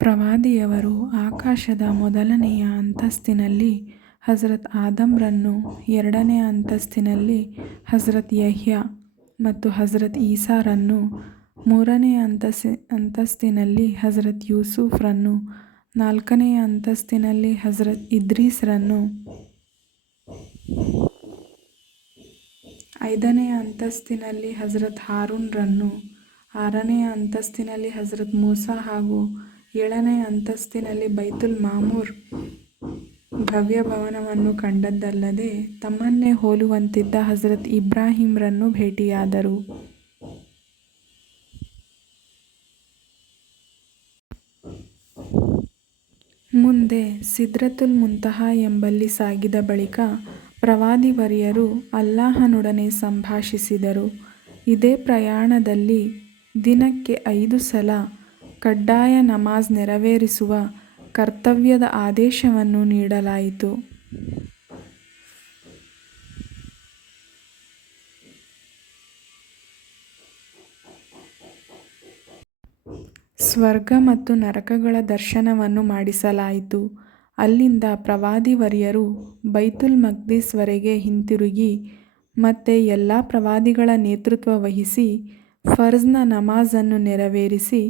ಪ್ರವಾದಿಯವರು ಆಕಾಶದ ಮೊದಲನೆಯ ಅಂತಸ್ತಿನಲ್ಲಿ ಹಜರತ್ ಆದಮ್ರನ್ನು, ಎರಡನೆಯ ಅಂತಸ್ತಿನಲ್ಲಿ ಹಜರತ್ ಯಹ್ಯ ಮತ್ತು ಹಜರತ್ ಈಸಾರನ್ನು, ಮೂರನೆಯ ಅಂತಸ್ತಿನಲ್ಲಿ ಹಜರತ್ ಯೂಸುಫ್ರನ್ನು, ನಾಲ್ಕನೆಯ ಅಂತಸ್ತಿನಲ್ಲಿ ಹಜರತ್ ಇದ್ರೀಸ್ರನ್ನು, ಐದನೆಯ ಅಂತಸ್ತಿನಲ್ಲಿ ಹಜರತ್ ಹಾರೂನ್ರನ್ನು, ಆರನೆಯ ಅಂತಸ್ತಿನಲ್ಲಿ ಹಜರತ್ ಮೂಸಾ ಹಾಗೂ ಏಳನೆಯ ಅಂತಸ್ತಿನಲ್ಲಿ ಬೈತುಲ್ ಮಾಮೂರ್ ಭವ್ಯ ಭವನವನ್ನು ಕಂಡದ್ದಲ್ಲದೆ ತಮ್ಮನ್ನೇ ಹೋಲುವಂತಿದ್ದ ಹಜರತ್ ಇಬ್ರಾಹಿಂರನ್ನು ಭೇಟಿಯಾದರು. ಮುಂದೆ ಸಿದ್ರತುಲ್ ಮುಂತಹಾ ಎಂಬಲ್ಲಿ ಸಾಗಿದ ಬಳಿಕ ಪ್ರವಾದಿವರ್ಯರು ಅಲ್ಲಾಹನೊಡನೆ ಸಂಭಾಷಿಸಿದರು. ಇದೇ ಪ್ರಯಾಣದಲ್ಲಿ ದಿನಕ್ಕೆ 5 ಸಲ ಕಡ್ಡಾಯ ನಮಾಜ್ ನೆರವೇರಿಸುವ ಕರ್ತವ್ಯದ ಆದೇಶವನ್ನು ನೀಡಲಾಯಿತು. ಸ್ವರ್ಗ ಮತ್ತು ನರಕಗಳ ದರ್ಶನವನ್ನು ಮಾಡಿಸಲಾಯಿತು. ಅಲ್ಲಿಂದ ಪ್ರವಾದಿವರ್ಯರು ಬೈತುಲ್ ಮಕ್ದಿಸ್ ವರೆಗೆ ಹಿಂತಿರುಗಿ ಮತ್ತೆ ಎಲ್ಲ ಪ್ರವಾದಿಗಳ ನೇತೃತ್ವ ವಹಿಸಿ ಫರ್ಜ್ನ ನಮಾಜನ್ನು ನೆರವೇರಿಸಿ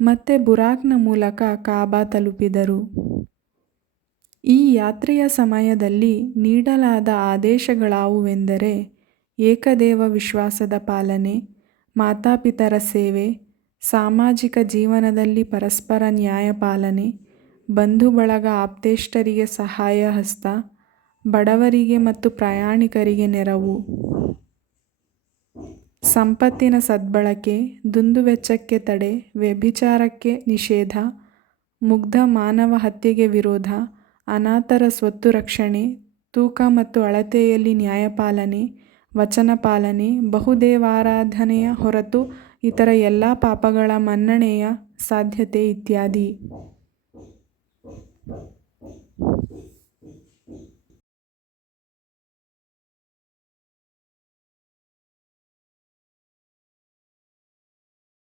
ಮತ್ತೆ ಬುರಾಕ್ನ ಮೂಲಕ ಕಾಬಾ ತಲುಪಿದರು. ಈ ಯಾತ್ರೆಯ ಸಮಯದಲ್ಲಿ ನೀಡಲಾದ ಆದೇಶಗಳಾವುವೆಂದರೆ ಏಕದೇವ ವಿಶ್ವಾಸದ ಪಾಲನೆ, ಮಾತಾಪಿತರ ಸೇವೆ, ಸಾಮಾಜಿಕ ಜೀವನದಲ್ಲಿ ಪರಸ್ಪರ ನ್ಯಾಯ ಪಾಲನೆ, ಬಂಧು ಬಳಗ ಆಪ್ತೇಷ್ಟರಿಗೆ ಸಹಾಯ ಹಸ್ತ, ಬಡವರಿಗೆ ಮತ್ತು ಪ್ರಯಾಣಿಕರಿಗೆ ನೆರವು, ಸಂಪತ್ತಿನ ಸದ್ಬಳಕೆ, ದುಂದುವೆಚ್ಚಕ್ಕೆ ತಡೆ, ವ್ಯಭಿಚಾರಕ್ಕೆ ನಿಷೇಧ, ಮುಗ್ಧ ಮಾನವ ಹತ್ಯೆಗೆ ವಿರೋಧ, ಅನಾಥರ ಸ್ವತ್ತು ರಕ್ಷಣೆ, ತೂಕ ಮತ್ತು ಅಳತೆಯಲ್ಲಿ ನ್ಯಾಯಪಾಲನೆ, ವಚನ ಪಾಲನೆ, ಬಹುದೇವಾರಾಧನೆಯ ಹೊರತು ಇತರ ಎಲ್ಲ ಪಾಪಗಳ ಮನ್ನಣೆಯ ಸಾಧ್ಯತೆ ಇತ್ಯಾದಿ.